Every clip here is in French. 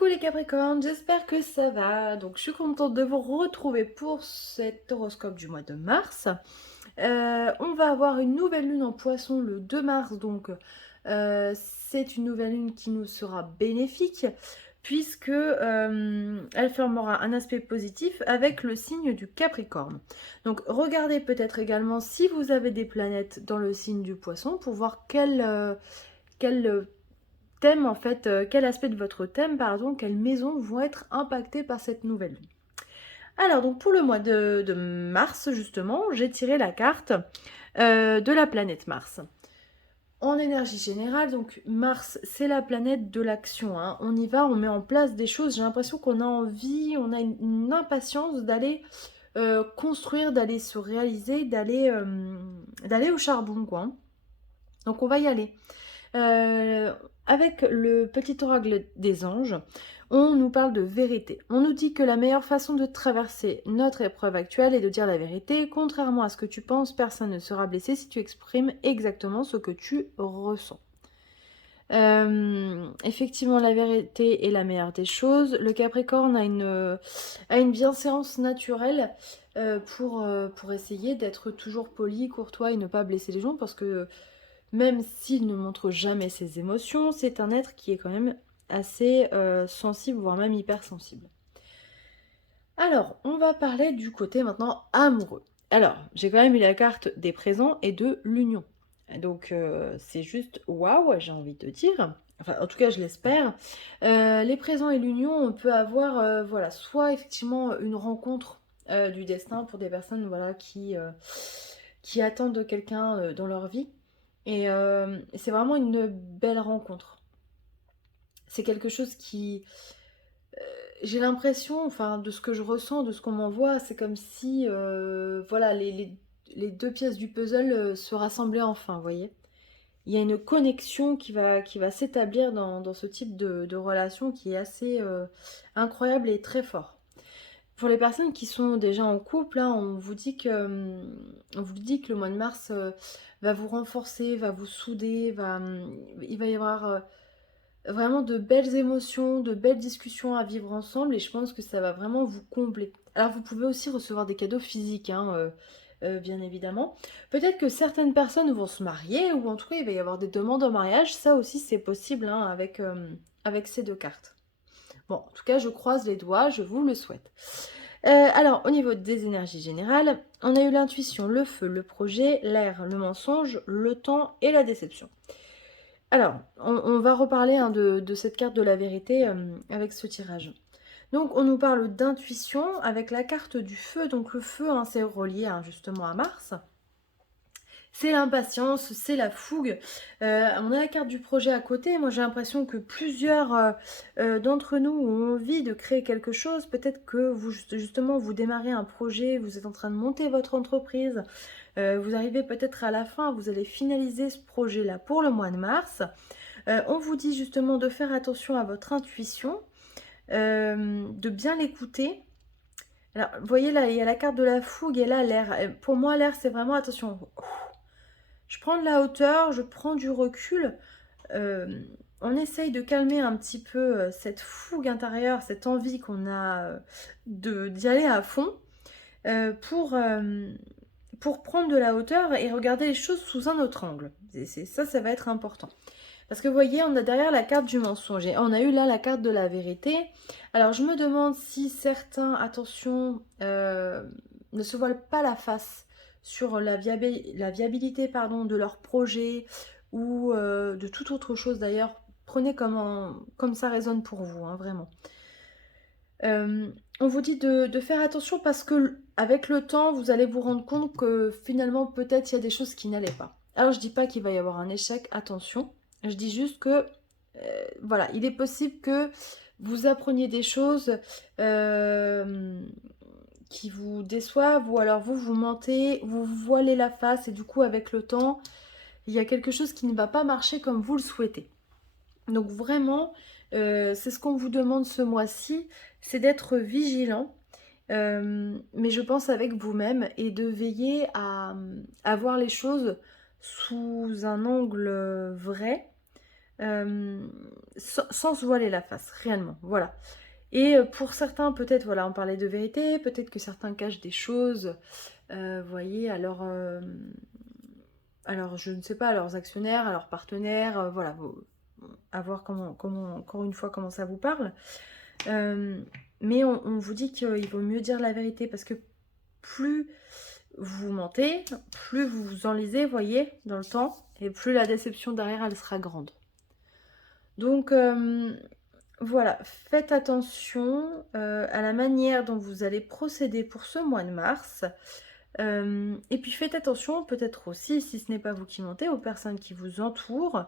Coucou les Capricornes, j'espère que ça va. Donc je suis contente de vous retrouver pour cet horoscope du mois de mars. On va avoir une nouvelle lune en poisson le 2 mars, donc c'est une nouvelle lune qui nous sera bénéfique puisque elle formera un aspect positif avec le signe du Capricorne. Donc regardez peut-être également si vous avez des planètes dans le signe du poisson pour voir quel thème en fait, quel aspect de votre thème, pardon, quelles maisons vont être impactées par cette nouvelle lune. Alors donc pour le mois de mars justement, j'ai tiré la carte de la planète Mars. En énergie générale, donc Mars, c'est la planète de l'action, hein. On y va, on met en place des choses. J'ai l'impression qu'on a envie, on a une impatience d'aller construire, d'aller se réaliser, d'aller au charbon, quoi, hein. Donc on va y aller. Euh, Avec le petit oracle des anges, on nous parle de vérité. On nous dit que la meilleure façon de traverser notre épreuve actuelle est de dire la vérité. Contrairement à ce que tu penses, personne ne sera blessé si tu exprimes exactement ce que tu ressens. Effectivement, la vérité est la meilleure des choses. Le Capricorne a une bienséance naturelle pour essayer d'être toujours poli, courtois et ne pas blesser les gens parce que même s'il ne montre jamais ses émotions, c'est un être qui est quand même assez sensible, voire même hypersensible. Alors, on va parler du côté maintenant amoureux. Alors, j'ai quand même eu la carte des présents et de l'union. Donc, c'est juste waouh, j'ai envie de dire. Enfin, en tout cas, je l'espère. Les présents et l'union, on peut avoir, voilà, soit effectivement une rencontre du destin pour des personnes, voilà, qui attendent quelqu'un dans leur vie. Et c'est vraiment une belle rencontre. C'est quelque chose qui... j'ai l'impression, enfin, de ce que je ressens, de ce qu'on m'envoie, c'est comme si, voilà, les deux pièces du puzzle se rassemblaient enfin, vous voyez. Il y a une connexion qui va s'établir dans ce type de relation qui est assez incroyable et très fort. Pour les personnes qui sont déjà en couple, hein, on vous dit que le mois de mars va vous renforcer, va vous souder, il va y avoir vraiment de belles émotions, de belles discussions à vivre ensemble et je pense que ça va vraiment vous combler. Alors vous pouvez aussi recevoir des cadeaux physiques, hein, bien évidemment. Peut-être que certaines personnes vont se marier ou en tout cas il va y avoir des demandes en mariage, ça aussi c'est possible, hein, avec ces deux cartes. Bon, en tout cas je croise les doigts, je vous le souhaite. Alors, au niveau des énergies générales, on a eu l'intuition, le feu, le projet, l'air, le mensonge, le temps et la déception. Alors, on va reparler, hein, de cette carte de la vérité avec ce tirage. Donc, on nous parle d'intuition avec la carte du feu. Donc, le feu, hein, c'est relié, hein, justement à Mars. C'est l'impatience, c'est la fougue. On a la carte du projet à côté. Moi, j'ai l'impression que plusieurs d'entre nous ont envie de créer quelque chose. Peut-être que vous, justement, vous démarrez un projet, vous êtes en train de monter votre entreprise. Vous arrivez peut-être à la fin, vous allez finaliser ce projet-là pour le mois de mars. On vous dit justement de faire attention à votre intuition, de bien l'écouter. Alors, vous voyez là, il y a la carte de la fougue et là, l'air. Pour moi, l'air, c'est vraiment attention. Je prends de la hauteur, je prends du recul. euh, on essaye de calmer un petit peu cette fougue intérieure, cette envie qu'on a d'y aller à fond euh, pour, euh, pour prendre de la hauteur et regarder les choses sous un autre angle. Ça, ça va être important. Parce que vous voyez, on a derrière la carte du mensonge et on a eu là la carte de la vérité. Alors je me demande si certains, attention, ne se voilent pas la face sur la viabilité, pardon, de leur projet ou de toute autre chose d'ailleurs. Prenez comme ça résonne pour vous, hein, vraiment. On vous dit de faire attention parce que avec le temps, vous allez vous rendre compte que finalement, peut-être il y a des choses qui n'allaient pas. Alors, je dis pas qu'il va y avoir un échec, attention. Je dis juste que, voilà, il est possible que vous appreniez des choses euh, qui vous déçoivent ou alors vous mentez, vous vous voilez la face et du coup, avec le temps, il y a quelque chose qui ne va pas marcher comme vous le souhaitez. Donc vraiment, c'est ce qu'on vous demande ce mois-ci, c'est d'être vigilant, mais je pense avec vous-même et de veiller à voir les choses sous un angle vrai, sans se voiler la face, réellement, voilà. Et pour certains, peut-être, voilà, on parlait de vérité, peut-être que certains cachent des choses, voyez, alors je ne sais pas, à leurs actionnaires, à leurs partenaires, voilà, à voir encore une fois, comment ça vous parle. Mais on vous dit qu'il vaut mieux dire la vérité, parce que plus vous mentez, plus vous vous enlisez, voyez, dans le temps, et plus la déception derrière, elle sera grande. Donc, voilà, faites attention à la manière dont vous allez procéder pour ce mois de mars. Et puis faites attention peut-être aussi, si ce n'est pas vous qui mentez, aux personnes qui vous entourent,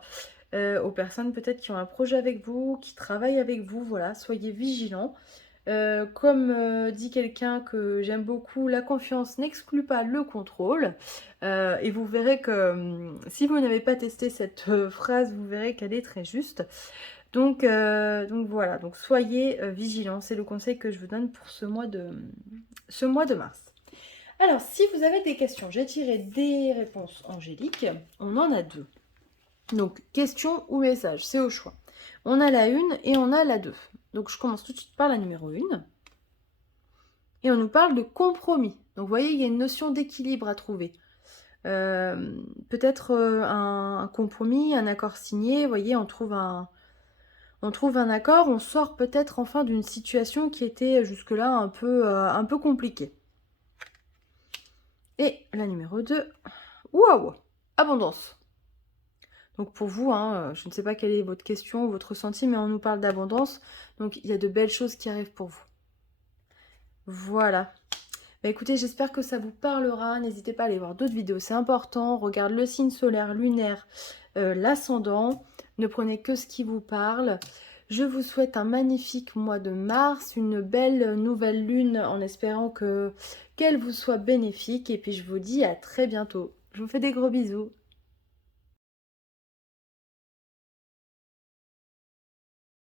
aux personnes peut-être qui ont un projet avec vous, qui travaillent avec vous, voilà, soyez vigilants. Comme dit quelqu'un que j'aime beaucoup, la confiance n'exclut pas le contrôle. Et vous verrez que si vous n'avez pas testé cette phrase, vous verrez qu'elle est très juste. Donc voilà, donc soyez vigilants, c'est le conseil que je vous donne pour ce mois de mars. Alors, si vous avez des questions, j'ai tiré des réponses angéliques. On en a 2. Donc, question ou message, c'est au choix. On a la 1 et on a la 2. Donc, je commence tout de suite par la numéro 1. Et on nous parle de compromis. Donc, vous voyez, il y a une notion d'équilibre à trouver. Peut-être un compromis, un accord signé. Vous voyez, on trouve un accord. On sort peut-être enfin d'une situation qui était jusque-là un peu compliquée. Et la numéro 2, waouh, abondance. Donc pour vous, je ne sais pas quelle est votre question, votre ressenti, mais on nous parle d'abondance. Donc il y a de belles choses qui arrivent pour vous. Voilà. Bah écoutez, j'espère que ça vous parlera. N'hésitez pas à aller voir d'autres vidéos, c'est important. Regarde le signe solaire, lunaire, l'ascendant. Ne prenez que ce qui vous parle. Je vous souhaite un magnifique mois de mars, une belle nouvelle lune en espérant qu'elle vous soit bénéfique. Et puis je vous dis à très bientôt. Je vous fais des gros bisous.